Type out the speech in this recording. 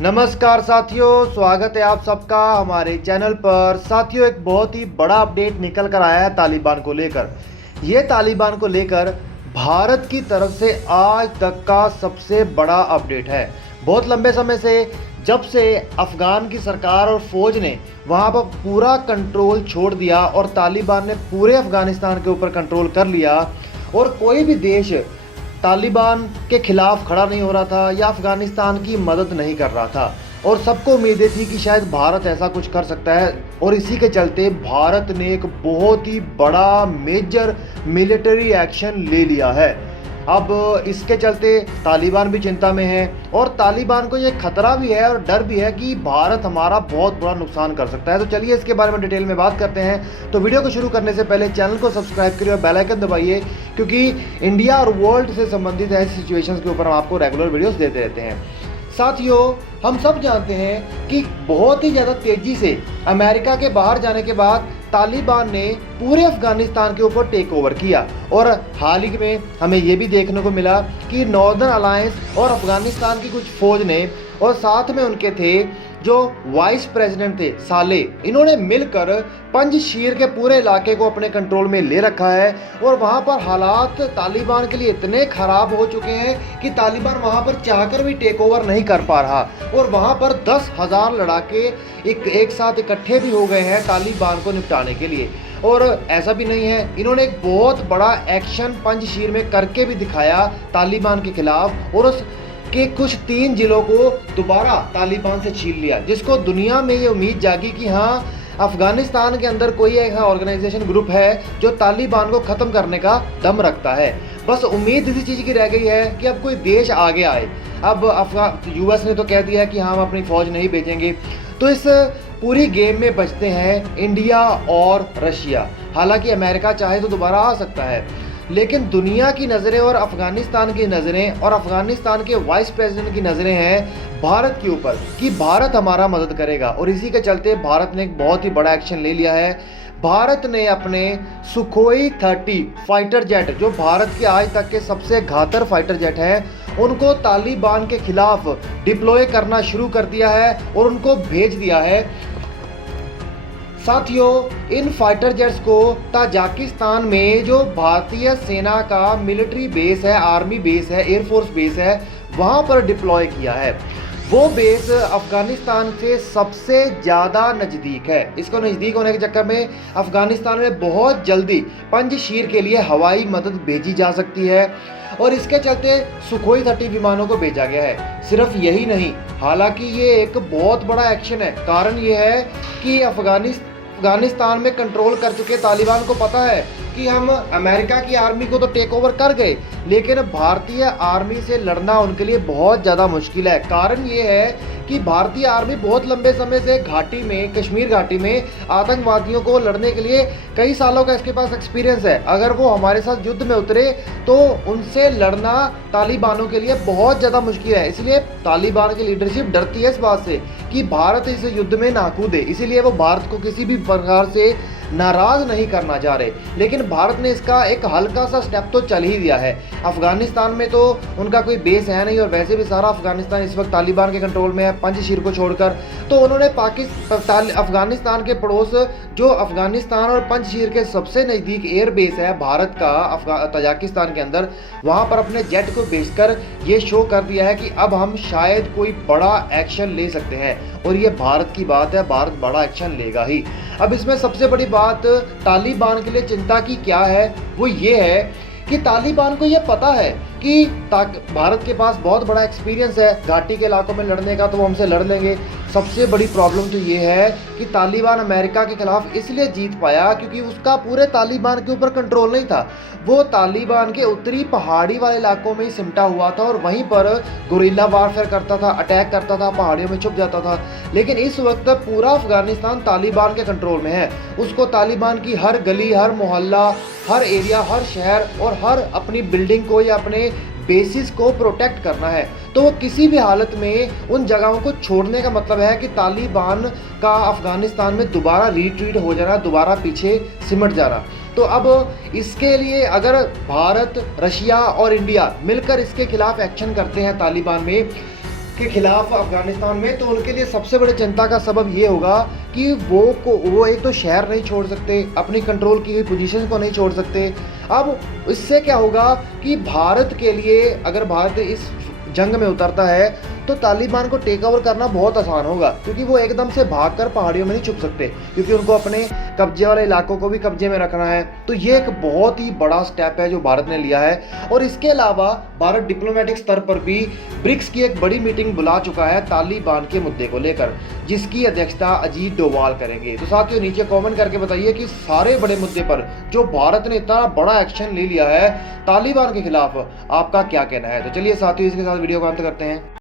नमस्कार साथियों, स्वागत है आप सबका हमारे चैनल पर। साथियों, एक बहुत ही बड़ा अपडेट निकल कर आया है तालिबान को लेकर। ये तालिबान को लेकर भारत की तरफ से आज तक का सबसे बड़ा अपडेट है। बहुत लंबे समय से, जब से अफ़गान की सरकार और फ़ौज ने वहाँ पर पूरा कंट्रोल छोड़ दिया और तालिबान ने पूरे अफ़गानिस्तान के ऊपर कंट्रोल कर लिया और कोई भी देश तालिबान के खिलाफ खड़ा नहीं हो रहा था या अफ़गानिस्तान की मदद नहीं कर रहा था, और सबको उम्मीदें थी कि शायद भारत ऐसा कुछ कर सकता है। और इसी के चलते भारत ने एक बहुत ही बड़ा मेजर मिलिट्री एक्शन ले लिया है। अब इसके चलते तालिबान भी चिंता में है और तालिबान को ये खतरा भी है और डर भी है कि भारत हमारा बहुत बड़ा नुकसान कर सकता है। तो चलिए इसके बारे में डिटेल में बात करते हैं। तो वीडियो को शुरू करने से पहले चैनल को सब्सक्राइब करिए और बेल आइकन दबाइए, क्योंकि इंडिया और वर्ल्ड से संबंधित ऐसी सिचुएशंस के ऊपर हम आपको रेगुलर वीडियोस देते रहते हैं। साथियों, हम सब जानते हैं कि बहुत ही ज़्यादा तेज़ी से अमेरिका के बाहर जाने के बाद तालिबान ने पूरे अफ़गानिस्तान के ऊपर टेक ओवर किया। और हाल ही में हमें ये भी देखने को मिला कि नॉर्दर्न अलायंस और अफ़गानिस्तान की कुछ फ़ौज ने और साथ में उनके थे जो वाइस प्रेसिडेंट थे साले, इन्होंने मिलकर पंजशीर के पूरे इलाके को अपने कंट्रोल में ले रखा है। और वहाँ पर हालात तालिबान के लिए इतने ख़राब हो चुके हैं कि तालिबान वहाँ पर चाहकर भी टेक ओवर नहीं कर पा रहा। और वहाँ पर 10,000 लड़ाके एक साथ इकट्ठे भी हो गए हैं तालिबान को निपटाने के लिए। और ऐसा भी नहीं है, इन्होंने एक बहुत बड़ा एक्शन पंजशीर में करके भी दिखाया तालिबान के खिलाफ, और उस के कुछ 3 जिलों को दोबारा तालिबान से छीन लिया, जिसको दुनिया में ये उम्मीद जागी कि हाँ, अफ़गानिस्तान के अंदर कोई ऐसा ऑर्गेनाइजेशन ग्रुप है जो तालिबान को ख़त्म करने का दम रखता है। बस उम्मीद इसी चीज़ की रह गई है कि अब कोई देश आगे आए। अब यूएस ने तो कह दिया है कि हम अपनी फ़ौज नहीं भेजेंगे। तो इस पूरी गेम में बचते हैं इंडिया और रशिया। हालांकि अमेरिका चाहे तो दोबारा आ सकता है, लेकिन दुनिया की नज़रें और अफ़गानिस्तान की नज़रें और अफ़गानिस्तान के वाइस प्रेसिडेंट की नज़रें हैं भारत के ऊपर कि भारत हमारा मदद करेगा। और इसी के चलते भारत ने एक बहुत ही बड़ा एक्शन ले लिया है। भारत ने अपने सुखोई 30 फाइटर जेट, जो भारत के आज तक के सबसे घातक फाइटर जेट हैं, उनको तालिबान के खिलाफ डिप्लॉय करना शुरू कर दिया है और उनको भेज दिया है। साथियों, इन फाइटर जेट्स को ताजिकिस्तान में जो भारतीय सेना का मिलिट्री बेस है, आर्मी बेस है, एयरफोर्स बेस है, वहाँ पर डिप्लॉय किया है। वो बेस अफ़गानिस्तान से सबसे ज़्यादा नज़दीक है। इसको नज़दीक होने के चक्कर में अफ़गानिस्तान में बहुत जल्दी पंजशीर के लिए हवाई मदद भेजी जा सकती है, और इसके चलते सुखोई 30 विमानों को भेजा गया है। सिर्फ यही नहीं, हालांकि ये एक बहुत बड़ा एक्शन है। कारण ये है कि अफ़गानिस्तान में कंट्रोल कर चुके तालिबान को पता है कि हम अमेरिका की आर्मी को तो टेक ओवर कर गए, लेकिन भारतीय आर्मी से लड़ना उनके लिए बहुत ज़्यादा मुश्किल है। कारण ये है कि भारतीय आर्मी बहुत लंबे समय से घाटी में, कश्मीर घाटी में आतंकवादियों को लड़ने के लिए कई सालों का इसके पास एक्सपीरियंस है। अगर वो हमारे साथ युद्ध में उतरे तो उनसे लड़ना तालिबानों के लिए बहुत ज़्यादा मुश्किल है। इसलिए तालिबान की लीडरशिप डरती है इस बात से कि भारत इस युद्ध में ना कूदे, इसीलिए वो भारत को किसी भी प्रकार से नाराज़ नहीं करना चाह रहे। लेकिन भारत ने इसका एक हल्का सा स्टेप तो चल ही दिया है। अफ़गानिस्तान में तो उनका कोई बेस है नहीं, और वैसे भी सारा अफ़गानिस्तान इस वक्त तालिबान के कंट्रोल में है, पंजशीर को छोड़कर। तो उन्होंने अफ़गानिस्तान के पड़ोस, जो अफ़गानिस्तान और पंजशीर के सबसे नज़दीक एयर बेस है भारत का ताजिकिस्तान के अंदर, वहाँ पर अपने जेट को भेजकर ये शो कर दिया है कि अब हम शायद कोई बड़ा एक्शन ले सकते हैं। और ये भारत की बात है, भारत बड़ा एक्शन लेगा ही। अब इसमें सबसे बड़ी बात तालिबान के लिए चिंता की क्या है, वो ये है कि तालिबान को ये पता है कि भारत के पास बहुत बड़ा एक्सपीरियंस है घाटी के इलाकों में लड़ने का, तो वो हमसे लड़ लेंगे। सबसे बड़ी प्रॉब्लम तो ये है कि तालिबान अमेरिका के खिलाफ इसलिए जीत पाया क्योंकि उसका पूरे तालिबान के ऊपर कंट्रोल नहीं था। वो तालिबान के उत्तरी पहाड़ी वाले इलाकों में ही सिमटा हुआ था और वहीं पर गुरिल्ला वारफेयर करता था, अटैक करता था, पहाड़ियों में छुप जाता था। लेकिन इस वक्त पूरा अफ़गानिस्तान तालिबान के कंट्रोल में है। उसको तालिबान की हर गली, हर मोहल्ला, हर एरिया, हर शहर और हर अपनी बिल्डिंग को या अपने बेसिस को प्रोटेक्ट करना है। तो वो किसी भी हालत में उन जगहों को छोड़ने का मतलब है कि तालिबान का अफ़गानिस्तान में दोबारा रिट्रीट हो जाना, दोबारा पीछे सिमट जाना। तो अब इसके लिए अगर भारत, रशिया और इंडिया मिलकर इसके खिलाफ एक्शन करते हैं तालिबान में, के खिलाफ अफगानिस्तान में, तो उनके लिए सबसे बड़ी चिंता का सबब ये होगा कि वो एक तो शहर नहीं छोड़ सकते, अपनी कंट्रोल की हुई पोजीशन को नहीं छोड़ सकते। अब इससे क्या होगा कि भारत के लिए, अगर भारत इस जंग में उतरता है तो तालिबान को टेक ओवर करना बहुत आसान होगा, क्योंकि वो एकदम से भागकर पहाड़ियों में नहीं छुप सकते, क्योंकि उनको अपने कब्जे वाले इलाकों को भी कब्जे में रखना है। तो ये एक बहुत ही बड़ा स्टेप है जो भारत ने लिया है। और इसके अलावा भारत डिप्लोमेटिक स्तर पर भी ब्रिक्स की एक बड़ी मीटिंग बुला चुका है तालिबान के मुद्दे को लेकर, जिसकी अध्यक्षता अजीत डोवाल करेंगे। तो साथियों नीचे कमेंट करके बताइए कि सारे बड़े मुद्दे पर जो भारत ने इतना बड़ा एक्शन ले लिया है तालिबान के खिलाफ, आपका क्या कहना है। तो चलिए साथियों, इसके साथ वीडियो को अंत करते हैं।